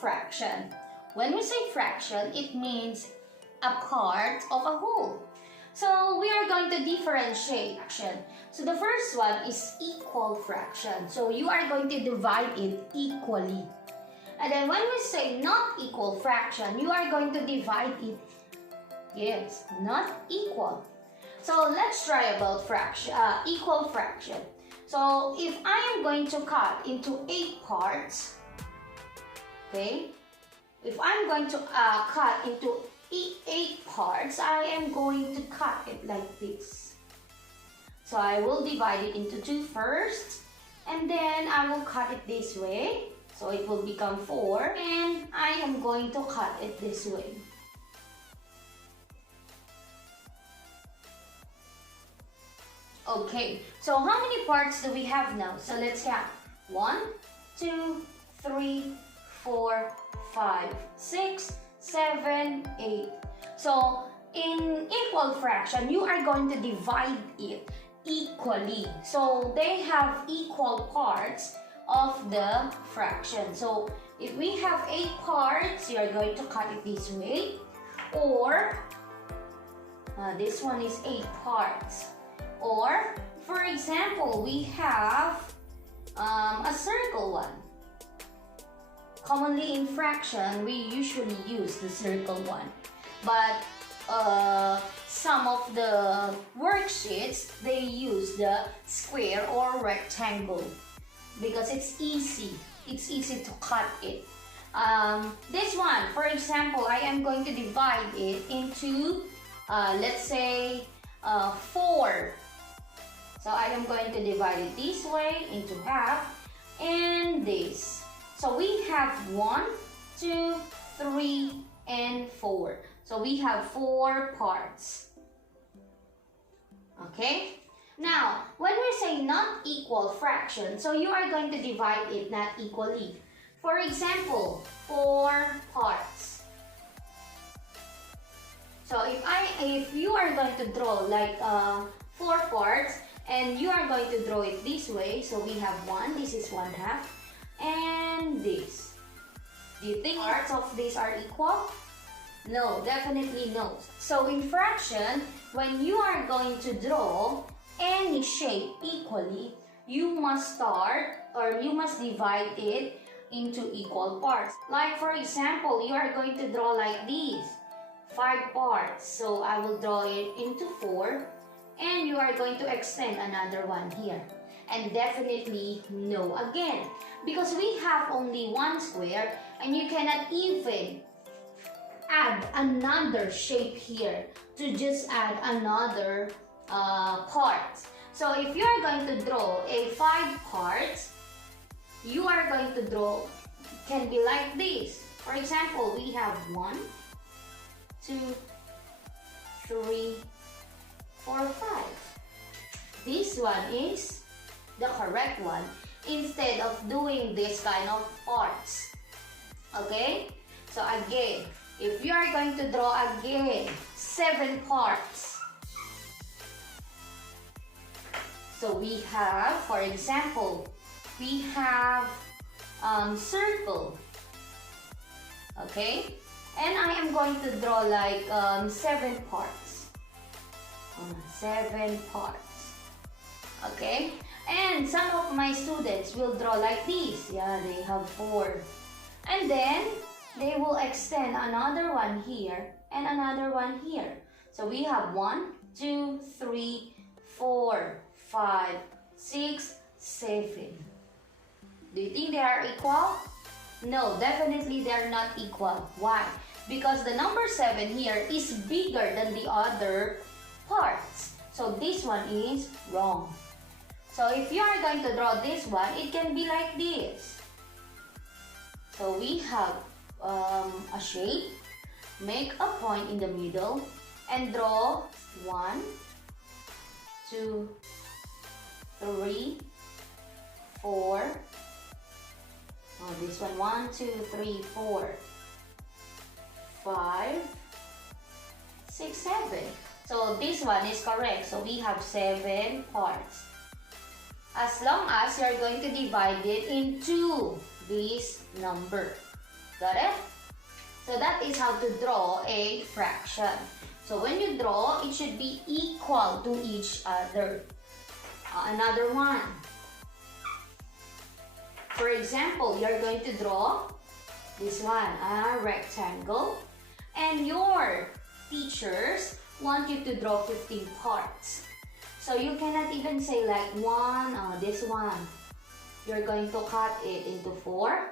fraction. When we say fraction, it means a part of a whole. So we are going to differentiate fraction. So the first one is equal fraction. So you are going to divide it equally. And then when we say not equal fraction, you are going to divide it, yes, not equal. So let's try about equal fraction. So if I am going to cut into 8 parts, okay, if I'm going to cut into 8 parts, I am going to cut it like this. So I will divide it into 2 first, and then I will cut it this way. So it will become 4, and I am going to cut it this way. Okay, so how many parts do we have now? So let's count. 1, 2, 3, 4, 5, 6, 7, 8. So in equal fraction, you are going to divide it equally. So they have equal parts of the fraction. So if we have 8 parts, you are going to cut it this way. Or this one is 8 parts. Or, for example, we have a circle one. Commonly in fraction, we usually use the circle one. But some of the worksheets, they use the square or rectangle because it's easy. It's easy to cut it. This one, for example, I am going to divide it into, let's say, 4. So I am going to divide it this way into half and this. So we have 1, 2, 3, and 4. So we have 4 parts. Okay? Now, when we say not equal fraction, so you are going to divide it not equally. For example, 4 parts. So if you are going to draw like 4 parts, and you are going to draw it this way, so we have 1, this is 1/2, and this. Do you think parts of this are equal? No, definitely no. So in fraction, when you are going to draw any shape equally, you must start or you must divide it into equal parts. Like for example, you are going to draw like this, 5 parts. So I will draw it into 4. And you are going to extend another one here. And definitely no again. Because we have only 1 square and you cannot even add another shape here to just add another part. So if you are going to draw a 5 parts, you are going to draw, can be like this. For example, we have 1, 2, 3, 4, 5. This one is the correct one instead of doing this kind of parts. Okay? So again, if you are going to draw again 7 parts. So we have, for example, we have circle. Okay? And I am going to draw like 7 parts. 7 parts. Okay? And some of my students will draw like this. Yeah, they have 4. And then they will extend another one here and another one here. So we have 1, 2, 3, 4, 5, 6, 7. Do you think they are equal? No, definitely they are not equal. Why? Because the number 7 here is bigger than the other parts. So this one is wrong. So if you are going to draw this one, it can be like this. So we have a shape. Make a point in the middle and draw 1, 2, 3, 4. Oh, this one 1, 2, 3, 4, 5, 6, 7. So this one is correct. So we have 7 parts. As long as you are going to divide it into this number. Got it? So that is how to draw a fraction. So when you draw, it should be equal to each other. Another one. For example, you're going to draw this one, a rectangle, and your teachers want you to draw 15 parts. So you cannot even say like this one. You're going to cut it into 4,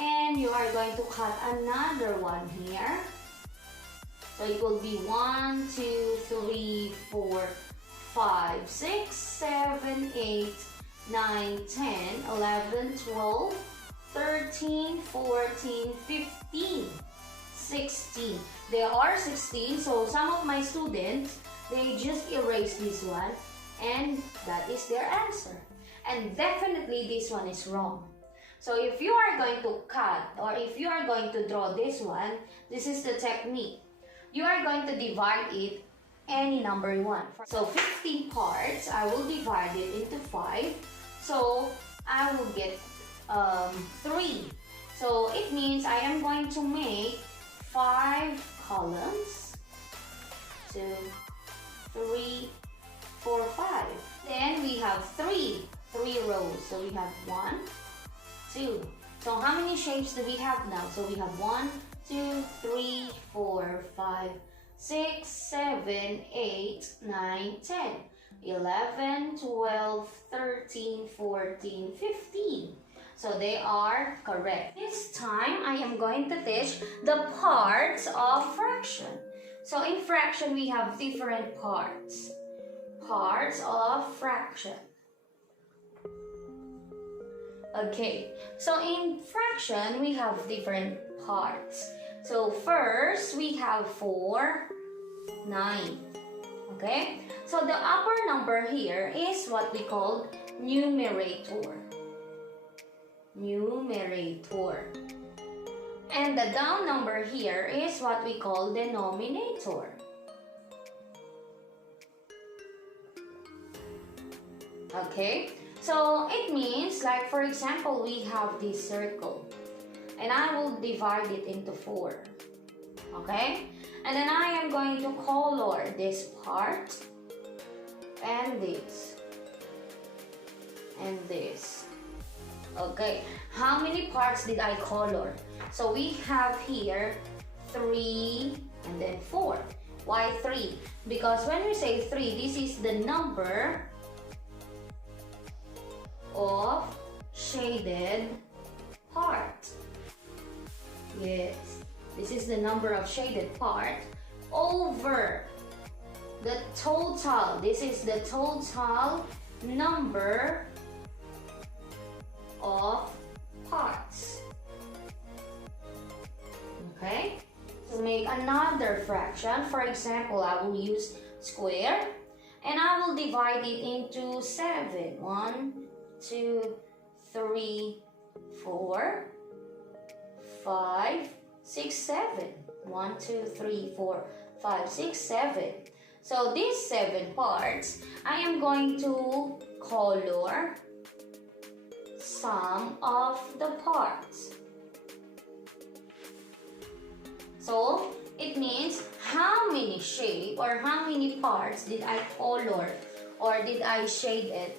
and you are going to cut another one here. So it will be 1, 2, 3, 4, 5, 6, 7, 8, 9, 10, 11, 12, 13, 14, 15, 16. There are 16, so some of my students, they just erase this one, and that is their answer. And definitely this one is wrong. So if you are going to cut, or if you are going to draw this one, this is the technique. You are going to divide it any number you want. So 15 parts, I will divide it into 5. So I will get 3. So it means I am going to make 5 columns. 2, 3, 4, 5. Then we have 3 rows. So we have 1, 2. So how many shapes do we have now? So we have 1, 2, 3, 4, 5, 6, 7, 8, 9, 10, 11, 12, 13, 14, 15. So they are correct. This time, I am going to teach the parts of fraction. So in fraction, we have different parts. Parts of fraction. Okay, so in fraction, we have different parts. So first, we have 4, 9. Okay, so the upper number here is what we call numerator. Numerator. And the down number here is what we call denominator. Okay, so it means, like for example, we have this circle, and I will divide it into 4. Okay, and then I am going to color this part, and this, and this. Okay, how many parts did I color? So we have here 3 and then 4. Why 3? Because when we say 3, this is the number of shaded part. Yes, this is the number of shaded part over the total. This is the total number of parts. Okay, to make another fraction, for example, I will use square, and I will divide it into 7. 1, 2, 3, 4, 5, 6, 7. 1, 2, 3, 4, 5, 6, 7. So these 7 parts, I am going to color some of the parts. So it means how many shape or how many parts did I color or did I shade it.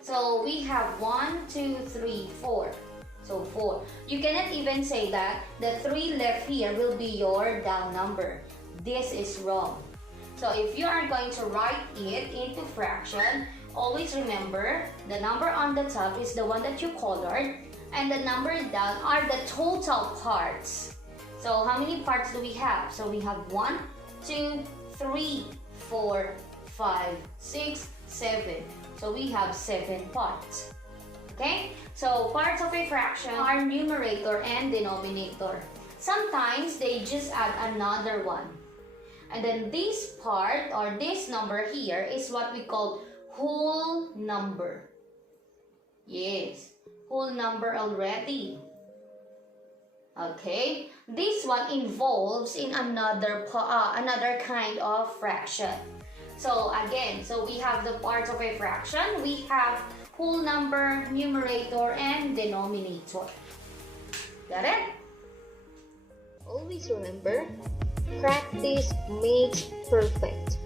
So we have 1, 2, 3, 4. So 4. You cannot even say that the 3 left here will be your down number. This is wrong. So if you are going to write it into fraction, always remember the number on the top is the one that you colored, and the number down are the total parts. So how many parts do we have? So we have 1, 2, 3, 4, 5, 6, 7. So we have 7 parts. Okay? So parts of a fraction are numerator and denominator. Sometimes they just add another one. And then this part or this number here is what we call whole number. Yes, whole number already. Okay, this one involves in another kind of fraction. So again, so we have the parts of a fraction. We have whole number, numerator, and denominator. Got it? Always remember, practice makes perfect.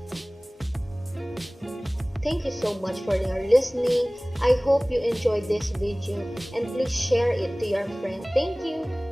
Thank you so much for your listening. I hope you enjoyed this video and please share it to your friend. Thank you.